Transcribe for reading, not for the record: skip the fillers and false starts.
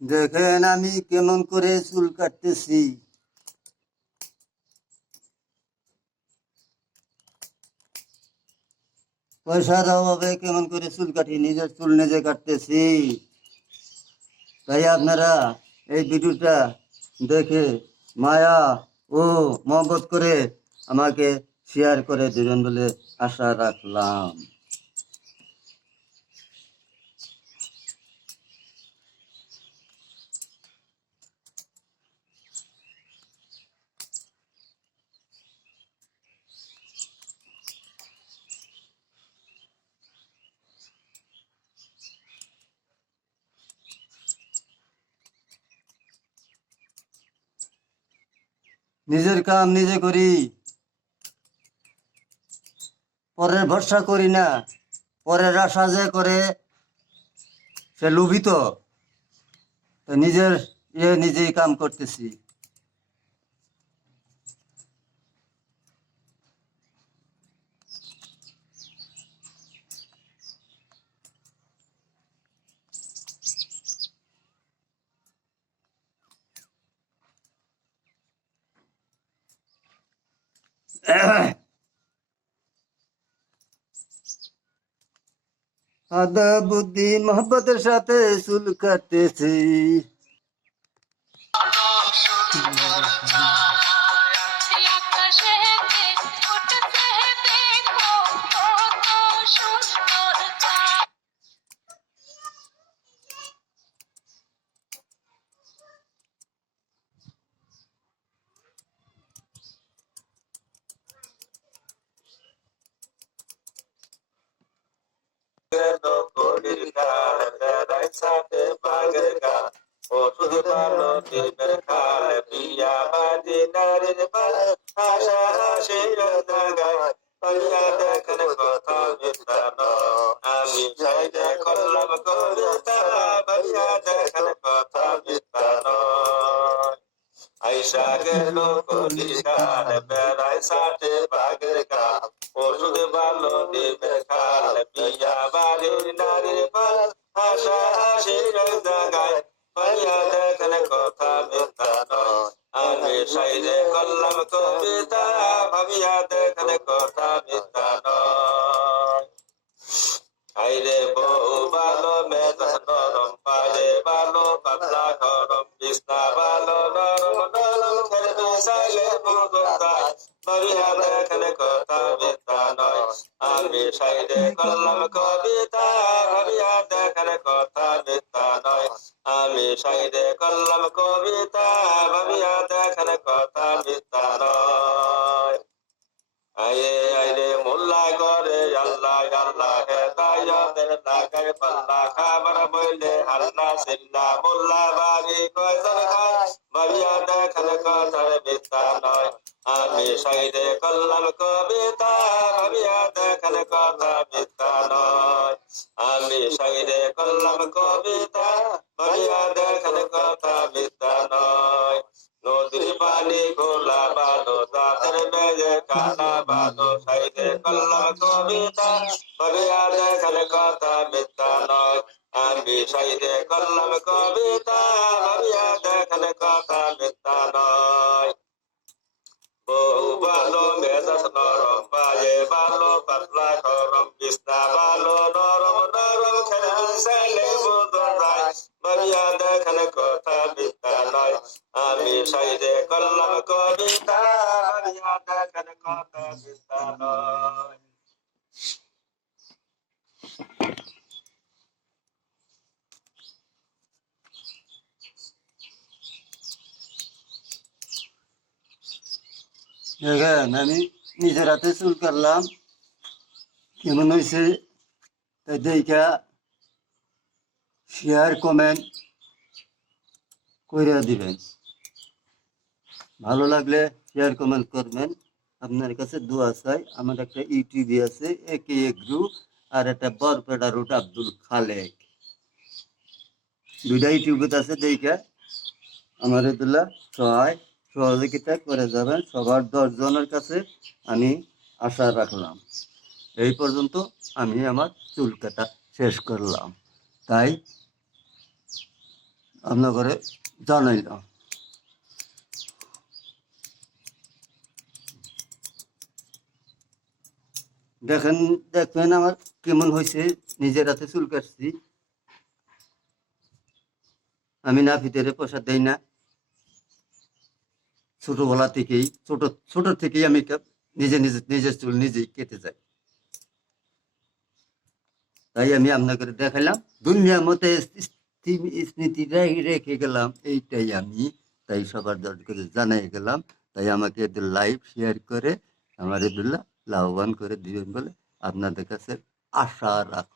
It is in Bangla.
দেখেন আমি কেমন করে চুল কাটতেছি। পয়সার অভাবে কেমন করে চুল কাটি, নিজের চুল নিজে কাটতেছি। তাই আপনারা এই ভিডিওটা দেখে মায়া ও মহব্বত করে আমাকে শেয়ার করে দেবেন বলে আশা রাখলাম। নিজের কাম নিজে করি, পরের ভরসা করি না। পরের আশা যে করে সে লোভিত। তো নিজের নিজেই কাম করতেছি। আদা বুদ্ধি মোহব্বতের সাথে চুল কাটতেছি। ওষুধ ভালো দিনের খায় পিয়া বাজি নারীর আশা হাসির জাগায় পাইয়া দেখেন কথা বিস্তানো আমি সাইডে করলাম কবিতা পাইয়া দেখেন কথা বিস্তানো আইসা গেল কলিকাল বেড়ায় সাথে বাগের কাল ওষুধ ভালো দিবে খাল পিয়া বাড়ির নারীর পাল আশা হাসির জাগায় পাইয়া দেখেন কথা বিস্তানো আমি সাইডে করলাম কবিতা ভাবিয়া দেখেন কথা বিস্তানো আইরে বউ ভালো মেজাজ নরম পায়ে ভালো পাতলা গরম বিছনা ভালো নরম নরম খেলে বিছাইলে মুগতায় ভাবিয়া দেখেন কথা বিস্তা নয় আমি সাইডে করলাম কবিতা ভাবিয়া দেখেন কথা বিস্তা নয় আমি সাইডে করলাম কবিতা ভাবিয়া দেখেন কথা বিস্তা নয় আয়ে আইরে মোল্লা করে আল্লাহ আল্লাহ হেদায়াতের লাগায় পাল্লা খাবার বইলে হাল্লা সিল্লা মোল্লা বাড়ি কয়জন খায় ভাবিয়া দেখেন কথার বিস্তা নয় আমি সাইডে করলাম কবিতা ভাবিয়া দেখেন কথা বিস্তা নয় আমি সাইডে করলাম কবিতা ভাবিয়া দেখেন কথা বিস্তা নয় নদীর পানি ঘোলা বালো তাদের বেজে কানা বালো সাইডে করলাম কবিতা ভাবিয়া দেখেন কথা বিস্তা নয় আমি সাইডে করলাম কবিতা ভাবিয়া দেখেন কথা বিস্তা নয় বউ ভালো মেজাজ নরম পায়ে ভালো পাতলা গরম বিছনা ভালো নরম নরম খেলে চাইলে বুঝন যায় ভাবিয়া দেখেন কথা বিস্তা নয় আমি সাইডে করলাম কবিতা ভাবিয়া দেখেন কথা বিস্তা নয় দেখেন আমি নিজের হাতে চুল কাটলাম, কেমন হয়েছে তাই দেখা শেয়ার কমেন্ট করে দিবেন। ভালো লাগলে শেয়ার কমেন্ট করবেন। আপনার কাছে দোয়া চাই। আমার একটা ইউটিউবে আছে একে এগ্রু, আর একটা বরপেটা রুট আব্দুল খালেক, দুইটা ইউটিউবে আছে। দেখা আমার এগুলা সহযোগিতা করে যাবেন। সবার 10 জনের কাছে আমি আশা রাখলাম। এই পর্যন্ত আমি আমার চুল কাটা শেষ করলাম। তাই আপনাকে জানাইলাম। দেখবেন আমার কেমন হয়েছে। নিজের হাতে চুল কাটছি। আমি নাপিতের পয়সা দেই না। ছোটবেলা থেকেই ছোট থেকেই আমি নিজের চুল নিজেই কেটে যাই। তাই আমি আপনাকে দেখাইলাম, দুনিয়ার মতে স্মৃতিটাই রেখে গেলাম, এইটাই আমি তাই সবার করে জানাই গেলাম। তাই আমাকে একটু লাইভ শেয়ার করে আমার লাভবান করে দিবেন বলে আপনাদের কাছে আশা রাখ।